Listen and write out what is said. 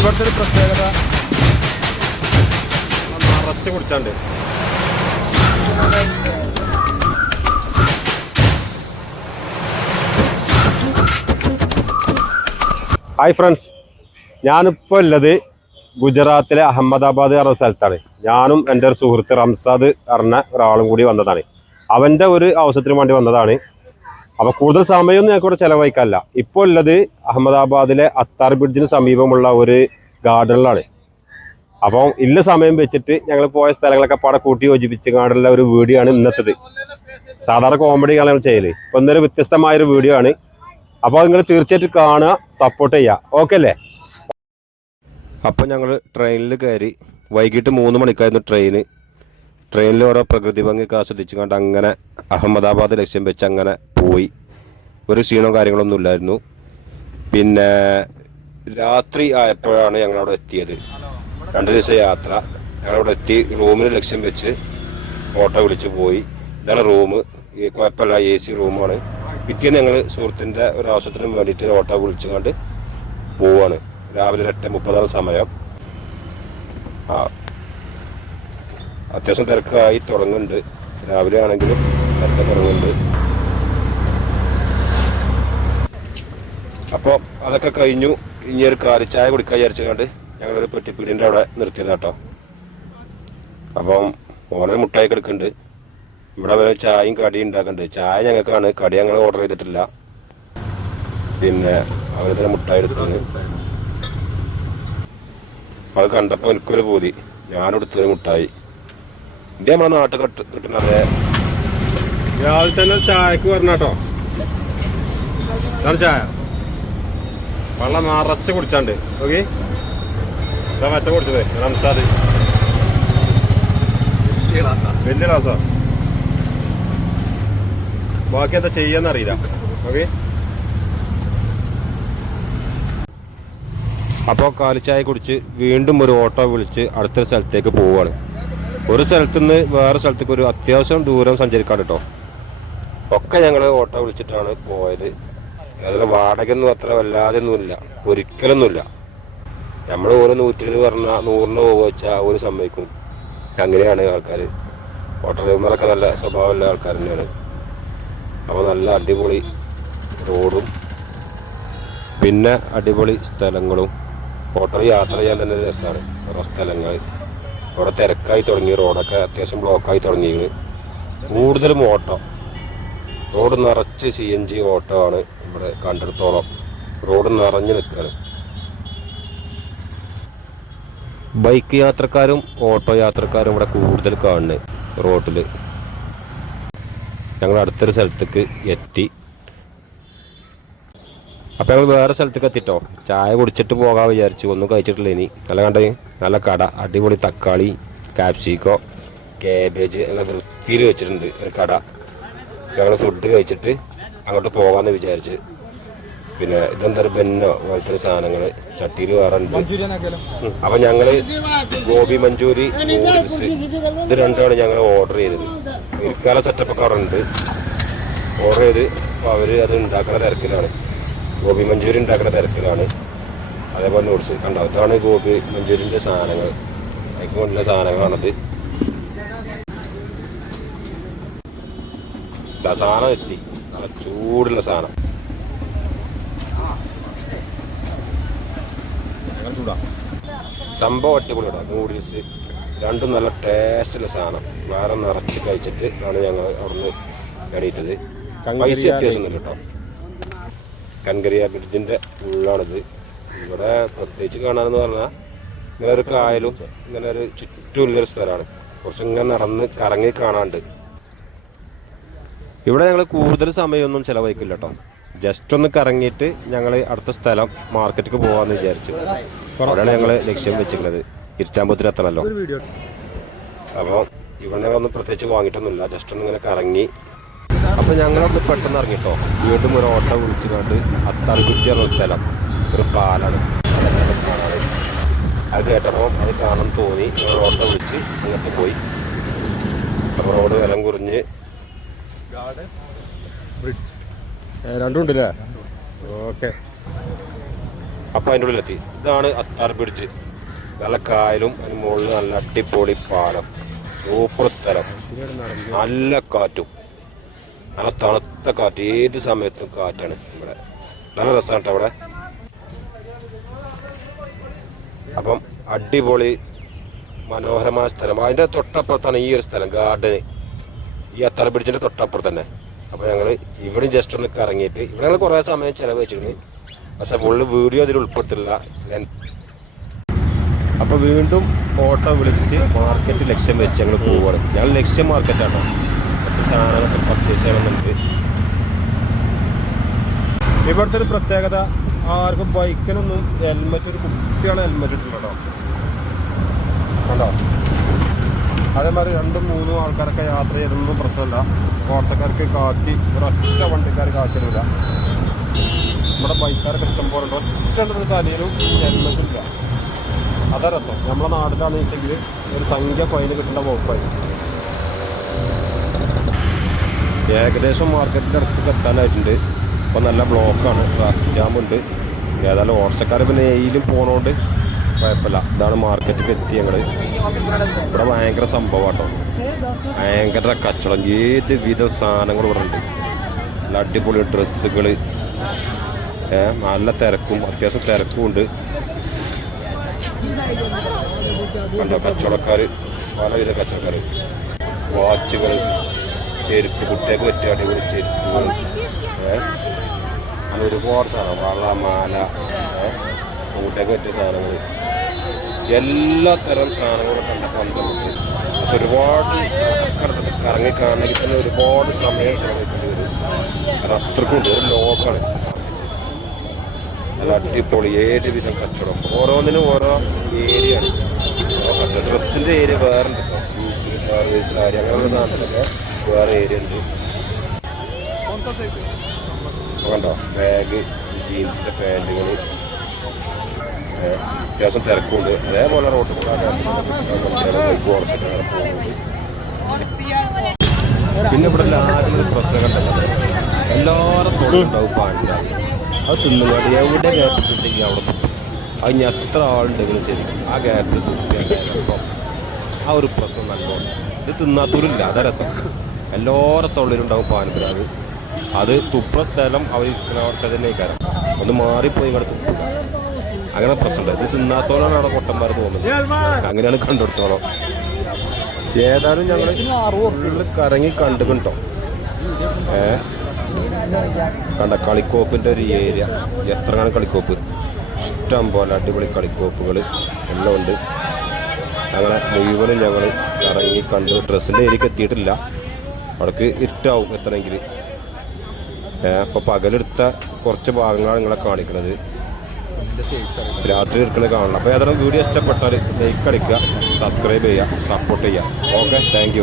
ഇവിടുത്തെ ഒരു പ്രത്യേകത. നിറച്ച് കുടിച്ചാണ്ട്. ഹായ് ഫ്രണ്ട്സ് ഞാനിപ്പോൾ ഉള്ളത് ഗുജറാത്തിലെ അഹമ്മദാബാദ് പറഞ്ഞ സ്ഥലത്താണ്. ഞാനും എന്റെ ഒരു സുഹൃത്ത് റംസാദ് പറഞ്ഞ ഒരാളും കൂടി വന്നതാണ്. അവന്റെ ഒരു ആവശ്യത്തിന് വേണ്ടി വന്നതാണ്. അപ്പോൾ കൂടുതൽ സമയമൊന്നും ഞങ്ങൾക്ക് ഇവിടെ ചിലവഴിക്കാനില്ല. ഇപ്പോൾ ഉള്ളത് അഹമ്മദാബാദിലെ അത്താർ ബ്രിഡ്ജിന് സമീപമുള്ള ഒരു ഗാർഡനിലാണ്. അപ്പോൾ ഇല്ല സമയം വെച്ചിട്ട് ഞങ്ങൾ പോയ സ്ഥലങ്ങളൊക്കെ പാടെ കൂട്ടി യോജിപ്പിച്ച് കാണ്ടുള്ള ഒരു വീഡിയോ ആണ് ഇന്നത്തേത്. സാധാരണ കോമഡിയാണ് ഞങ്ങൾ ചെയ്യൽ. ഇപ്പം ഇന്നൊരു വ്യത്യസ്തമായൊരു വീഡിയോ ആണ്. അപ്പോൾ നിങ്ങൾ തീർച്ചയായിട്ടും കാണുക സപ്പോർട്ട് ചെയ്യുക. ഓക്കെ അല്ലേ? അപ്പോൾ ഞങ്ങൾ ട്രെയിനിൽ കയറി വൈകിട്ട് മൂന്ന് മണിക്കായിരുന്നു ട്രെയിന് ട്രെയിനിൽ ഓരോ പ്രകൃതി ഭംഗിയൊക്കെ ആസ്വദിച്ച് കണ്ട് അങ്ങനെ അഹമ്മദാബാദ് ലക്ഷ്യം വെച്ച് അങ്ങനെ പോയി. ഒരു ക്ഷീണവും കാര്യങ്ങളൊന്നും ഇല്ലായിരുന്നു. പിന്നെ രാത്രി ആയപ്പോഴാണ് ഞങ്ങളവിടെ എത്തിയത്. രണ്ട് ദിവസം യാത്ര. ഞങ്ങളവിടെ എത്തി റൂമിന് ലക്ഷ്യം വെച്ച് ഓട്ടോ വിളിച്ച് പോയി. ഇതാണ് റൂം കുഴപ്പമില്ല എ സി റൂമാണ്. പിറ്റേന്ന് ഞങ്ങൾ സുഹൃത്തിന്റെ ഒരു ആവശ്യത്തിന് വേണ്ടിയിട്ട് ഓട്ടോ വിളിച്ചുകൊണ്ട് പോവാണ്. രാവിലെ എട്ട് മുപ്പതാണ് സമയം. ആ അത്യാവശ്യം തിരക്കായി തുടങ്ങുന്നുണ്ട്. രാവിലെ ആണെങ്കിലും തിരക്ക് തുടങ്ങുന്നുണ്ട്. അപ്പോൾ അതൊക്കെ കഴിഞ്ഞു. ഇനി ഒരു കാലി ചായ കുടിക്കാൻ വിചാരിച്ചുകൊണ്ട് ഞങ്ങളൊരു പെട്ടിപ്പീടിന്റെ അവിടെ നിർത്തിയത് കേട്ടോ അപ്പം ഓനൊരു മുട്ടായി കിടക്കുന്നുണ്ട് ഇവിടെ വരെ ചായയും കടിയും ഉണ്ടാക്കുന്നുണ്ട് ചായ ഞങ്ങൾക്കാണ്. കടി ഞങ്ങൾ ഓർഡർ ചെയ്തിട്ടില്ല. പിന്നെ അവർ തന്നെ മുട്ടായി എടുത്തത്. അത് കണ്ടപ്പോൾ എനിക്കൊരു പൂതി. ഞാനെടുത്തൊരു മുട്ടായി. ഇത് നമ്മളെ നാട്ടിൽ കട്ട് കിട്ടുന്നത് രാവിലെ തന്നെ ചായക്ക് വരണം കേട്ടോ ചായ. വെള്ളം നിറച്ച് കുടിച്ചാണ്ട്. ഓക്കെ മറ്റ കുടിച്ചത്. റംസാദ്. വലിയ ക്ലാസ്സാ ബാക്കി എന്താ ചെയ്യാന്നറിയില്ല ഓക്കെ അപ്പോൾ കാലിച്ചായ കുടിച്ച് വീണ്ടും ഒരു ഓട്ടോ വിളിച്ച് അടുത്തൊരു സ്ഥലത്തേക്ക് പോവുകയാണ് ഒരു സ്ഥലത്ത് നിന്ന് വേറെ സ്ഥലത്തേക്ക് ഒരു അത്യാവശ്യം ദൂരം സഞ്ചരിക്കാൻ കേട്ടോ. ഒക്കെ ഞങ്ങൾ ഓട്ടോ വിളിച്ചിട്ടാണ് പോയത്. അതിൽ വാടകയൊന്നും അത്ര വല്ലാതെ ഒന്നുമില്ല ഒരിക്കലൊന്നുമില്ല. നമ്മൾ ഓരോ നൂറ്റി ഇരുപത് പറഞ്ഞാൽ നൂറിന് പോകുക വെച്ചാൽ ഒരു സമ്മതിക്കും. അങ്ങനെയാണ് ആൾക്കാർ ഓട്ടോ ഡ്രൈവർമാരൊക്കെ നല്ല സ്വഭാവമുള്ള ആൾക്കാർ തന്നെയാണ്. അപ്പോൾ നല്ല അടിപൊളി റോഡും പിന്നെ അടിപൊളി സ്ഥലങ്ങളും. ഓട്ടോ യാത്ര ചെയ്യാൻ തന്നെ രസമാണ് ഓരോ സ്ഥലങ്ങൾ അവിടെ തിരക്കായി തുടങ്ങി. റോഡൊക്കെ അത്യാവശ്യം ബ്ലോക്കായി തുടങ്ങിയത് കൂടുതലും ഓട്ടോ റോഡ് നിറച്ച് സി എൻ ജി ഓട്ടോ ആണ് ഇവിടെ കണ്ടിടത്തോളം. റോഡ് നിറഞ്ഞു നിൽക്കുകയാണ്. ബൈക്ക് യാത്രക്കാരും ഓട്ടോ യാത്രക്കാരും ഇവിടെ കൂടുതൽ കാണുന്നത് റോഡിൽ ഞങ്ങൾ അടുത്തൊരു സ്ഥലത്തേക്ക് എത്തി. അപ്പോൾ ഞങ്ങൾ വേറെ സ്ഥലത്തേക്ക് എത്തിട്ടോ? ചായ കുടിച്ചിട്ട് പോകാൻ വിചാരിച്ചു. ഒന്നും കഴിച്ചിട്ടില്ല ഇനി. നല്ല കണ്ടേ? നല്ല കട. അടിപൊളി തക്കാളി കാപ്സിക്കോ കാബേജ് നല്ല വൃത്തിയിൽ വെച്ചിട്ടുണ്ട് ഒരു കട. ഞങ്ങൾ ഫുഡ് കഴിച്ചിട്ട് അങ്ങോട്ട് പോകാമെന്ന് വിചാരിച്ച്. പിന്നെ ഇതെന്താ ബെന്നോ പോലത്തെ സാധനങ്ങൾ ചട്ടിയിൽ വേറെ ഉണ്ട്. അപ്പൊ ഞങ്ങൾ ഗോബി മഞ്ചൂരി നൂഡിൽസ് ഇത് രണ്ടാണ് ഞങ്ങൾ ഓർഡർ ചെയ്തത്. ഇരിക്കാല സെറ്റപ്പ് ഒക്കെ ഉണ്ട്. ഓർഡർ ചെയ്ത് അപ്പോൾ അവർ അത് ഉണ്ടാക്കുന്ന തിരക്കിലാണ്. ഗോബി മഞ്ചൂരി ഉണ്ടാക്കുന്ന തിരക്കിലാണ്. അതേപോലെ നൂഡിൽസ് കണ്ടോ? ഇതാണ് ഗോബി മഞ്ചൂരിന്റെ സാധനങ്ങൾ അതിന് വേണ്ടിയുള്ള സാധനങ്ങളാണത്. സാധനം എത്തി. നല്ല ചൂടുള്ള സാധനം. സംഭവം അടിപൊളിയാണ് നൂഡിൽസ്. രണ്ടും നല്ല ടേസ്റ്റുള്ള സാധനം. വേറെ നിറച്ച് കഴിച്ചിട്ട് ആണ് ഞങ്ങൾ അവിടുന്ന് എണീറ്റത് പൈസ അത്യാവശ്യം ഒന്നും കേട്ടോ. കൻകരിയ ബ്രിഡ്ജിന്റെ ഉള്ളാണിത്. ഇവിടെ പ്രത്യേകിച്ച് കാണാനെന്ന് പറഞ്ഞാൽ ഇങ്ങനെ ഒരു കായലും ഇങ്ങനെ ഒരു ചുറ്റുമുള്ളൊരു സ്ഥലമാണ്. കുറച്ചിങ്ങനെ നടന്ന് കറങ്ങി കാണാണ്ട് ഇവിടെ ഞങ്ങൾ കൂടുതൽ സമയമൊന്നും ചിലവഴിക്കില്ല കേട്ടോ ജസ്റ്റ് ഒന്ന് കറങ്ങിയിട്ട് ഞങ്ങൾ അടുത്ത സ്ഥലം മാർക്കറ്റിക്ക് പോകാമെന്ന് വിചാരിച്ചു. അവിടെയാണ് ഞങ്ങൾ ലക്ഷ്യം വെച്ചിട്ടുള്ളത് ഇരുട്ടാമ്പത്തിന് എത്തണമല്ലോ അപ്പോൾ ഇവിടെ ഞങ്ങളൊന്നും പ്രത്യേകിച്ച് വാങ്ങിയിട്ടൊന്നുമില്ല. ജസ്റ്റ് ഒന്ന് ഇങ്ങനെ കറങ്ങി. അപ്പോൾ ഞങ്ങളൊന്ന് പെട്ടെന്ന് ഇറങ്ങിട്ടോ. വീണ്ടും ഒരു ഓട്ടോ വിളിച്ചുകൊണ്ട് അത്താർകുറ്റി എന്ന സ്ഥലം. ഒരു പാലാണ്. അത് കേട്ടപ്പോൾ അത് കാണാൻ തോന്നി. ഞങ്ങൾ ഓട്ടോ വിളിച്ച് അങ്ങോട്ട് പോയി. അപ്പോൾ റോഡ് വിലം കുറിഞ്ഞ് ബ്രിഡ്ജ്. രണ്ടും ഉണ്ടല്ലേ ഓക്കെ. അപ്പോൾ അതിന്റെ ഉള്ളിലെത്തി. ഇതാണ് അത്താർ ബ്രിഡ്ജ്. നല്ല കായലും അതിന് മുകളിൽ നല്ല അടിപൊളി പാലം. സൂപ്പർ സ്ഥലം. നല്ല കാറ്റും. നല്ല തണുത്ത കാറ്റ്. ഏത് സമയത്തും കാറ്റാണ് ഇവിടെ. നല്ല രസമാണ് കേട്ടോ അവിടെ അപ്പം അടിപൊളി മനോഹരമായ സ്ഥലം. അതിന്റെ തൊട്ടപ്പുറത്താണ് ഈ ഒരു സ്ഥലം ഗാർഡന്. ഈ അത്തറ ബ്രിഡ്ജിന്റെ തൊട്ടപ്പുറം തന്നെ. അപ്പോൾ ഞങ്ങൾ ഇവിടെ ജസ്റ്റ് ഒന്ന് കറങ്ങിയിട്ട് ഇവിടെ ഞങ്ങൾ കുറേ സമയം ചിലവഴിച്ചിരുന്നു. പക്ഷെ ഫുള്ള് വീഡിയോ അതിൽ ഉൾപ്പെടുത്തില്ല അപ്പോൾ വീണ്ടും ഓട്ടോ വിളിച്ച് മാർക്കറ്റ് ലക്ഷ്യം വെച്ച് ഞങ്ങൾ പോവുകയാണ് ഞങ്ങൾ ലക്ഷ്യം മാർക്കറ്റാണ് കുറച്ച് സാധനങ്ങൾ പർച്ചേസ് ചെയ്യണമെന്നുണ്ട്. ഇവിടുത്തെ ഒരു പ്രത്യേകത ആർക്കും ബൈക്കിനൊന്നും ഹെൽമെറ്റ് ഒരു കുട്ടിയാണ് ഹെൽമെറ്റ് ഇട്ടിട്ടുണ്ടോ കണ്ടോ? അതേമാതിരി രണ്ടും മൂന്നും ആൾക്കാരൊക്കെ യാത്ര ചെയ്തൊന്നും പ്രശ്നമില്ല. ഓട്ടക്കാർക്ക് കാറ്റി ഒരൊറ്റ വണ്ടിക്കാർ കാറ്റിലില്ല നമ്മുടെ ബൈക്കാരൊക്കെ ഇഷ്ടം പോലെ ഒറ്റ തലയിലും ഹെൽമെറ്റ് ഇല്ല അതാ രസം. നമ്മുടെ നാട്ടിലാണെന്ന് വെച്ചെങ്കിൽ ഒരു സംഖ്യ ഫൈന് കിട്ടേണ്ട വകുപ്പായി ഏകദേശം മാർക്കറ്റിന്റെ അടുത്തേക്ക് എത്താനായിട്ടുണ്ട്. ഇപ്പം നല്ല ബ്ലോക്കാണ് ട്രാഫിക് ജാമുണ്ട് ഏതായാലും ഓട്ടക്കാർ പിന്നെ എയിലും പോണോണ്ട് കുഴപ്പമില്ല. ഇതാണ് മാർക്കറ്റിൽ എത്തി ഞങ്ങൾ ഇവിടെ ഭയങ്കര സംഭവം കേട്ടോ ഭയങ്കര കച്ചവടം. ഏത് വിധ സാധനങ്ങൾ ഇവിടെ ഉണ്ട്. നല്ല അടിപൊളി ഡ്രസ്സുകൾ നല്ല തിരക്കും. അത്യാവശ്യം തിരക്കും ഉണ്ട്. കണ്ടോ കച്ചവടക്കാർ പലവിധ കച്ചവടക്കാർ വാച്ചുകൾ ചെരുപ്പ് കുട്ടിയൊക്കെ പറ്റിയ അടിപൊളി ചെരുപ്പുകൾ അങ്ങനെ ഒരുപാട് സാധനം വള മാല ഏഹ് കുട്ടിയൊക്കെ പറ്റിയ സാധനങ്ങൾ എല്ലാ തരം സാധനങ്ങളും കണ്ടപ്പോൾ നമുക്ക് പക്ഷെ ഒരുപാട് കടത്തിട്ട് കറങ്ങി കാണണമെങ്കിൽ തന്നെ ഒരുപാട് സമയം ചെലവഴിക്കേണ്ടി വരും. കാരണം അത്രക്കും ഉണ്ട്. ഒരു ലോക്കാണ്. നല്ല അടിപൊളി ഏത് വിധം കച്ചവടം. ഓരോന്നിനും ഓരോ ഏരിയ ആണ്. കച്ചവടം ഡ്രസ്സിന്റെ ഏരിയ വേറെ ഉണ്ട് വേറെ സാരി അങ്ങനെയുള്ള സാധനങ്ങളൊക്കെ വേറെ ഏരിയ ഉണ്ട്. കണ്ടോ? ബാഗ് ജീൻസിന്റെ പാന്റുകൾ. അത്യാവശ്യം തിരക്കുണ്ട്. അതേപോലെ റോട്ടിൽ കുറച്ചൊക്കെ പിന്നെ ഇവിടെ എല്ലാവരും ഒരു പ്രശ്നം കണ്ടത് എല്ലാവരും തൊഴിലുണ്ടാവും പാടില്ല അത് തിന്നുകാണ്ട് എവിടെ ഗ്യാപ്പ് വെച്ചെങ്കിൽ അവിടെ. അത് ഞാൻ എത്ര ആളുണ്ടെങ്കിലും ശരി. ആ ഗ്യാപ്പിൽ തുപ്പിയാൽ ആ ഒരു പ്രശ്നം നല്ലോണം. ഇത് തിന്നാത്തവരില്ല അതാ രസം. എല്ലാവരും തൊള്ളിലുണ്ടാവും പാനത്തിനത് അത് തുപ്പ സ്ഥലം അവർ തന്നെ ഒന്ന് മാറിപ്പോയി ഇവിടെ തുപ്പില്ല അങ്ങനെ പ്രശ്നമുണ്ട് ഇത് തിന്നാത്തോളാണ് അവിടെ പൊട്ടന്മാർ തോന്നുന്നത്. അങ്ങനെയാണ് കണ്ടെടുത്തോളം ഏതായാലും ഞങ്ങൾ ഉള്ളിൽ കറങ്ങി കണ്ടു കണ്ടോ? ഏ? കണ്ട കളിക്കോപ്പിന്റെ ഒരു ഏരിയ. എത്ര കാണും കളിക്കോപ്പ്? ഇഷ്ടം പോലെ അടിപൊളി കളിക്കോപ്പുകൾ എല്ലാം ഉണ്ട്. അങ്ങനെ മുഴുവനും ഞങ്ങൾ ഇറങ്ങി കണ്ടു ഡ്രസ്സിന്റെ ഏരിയക്ക് എത്തിയിട്ടില്ല. അവിടേക്ക് ഇരുട്ടാവും എത്തണമെങ്കിൽ അപ്പോൾ പകലെടുത്ത കുറച്ച് ഭാഗങ്ങളാണ് നിങ്ങളെ കാണിക്കുന്നത് രാത്രി എടുക്കുന്നത് കാണണം. അപ്പോൾ ഏതായാലും വീഡിയോ ഇഷ്ടപ്പെട്ടാൽ ലൈക്ക് അടിക്കുക സബ്സ്ക്രൈബ് ചെയ്യുക സപ്പോർട്ട് ചെയ്യുക. Okay thank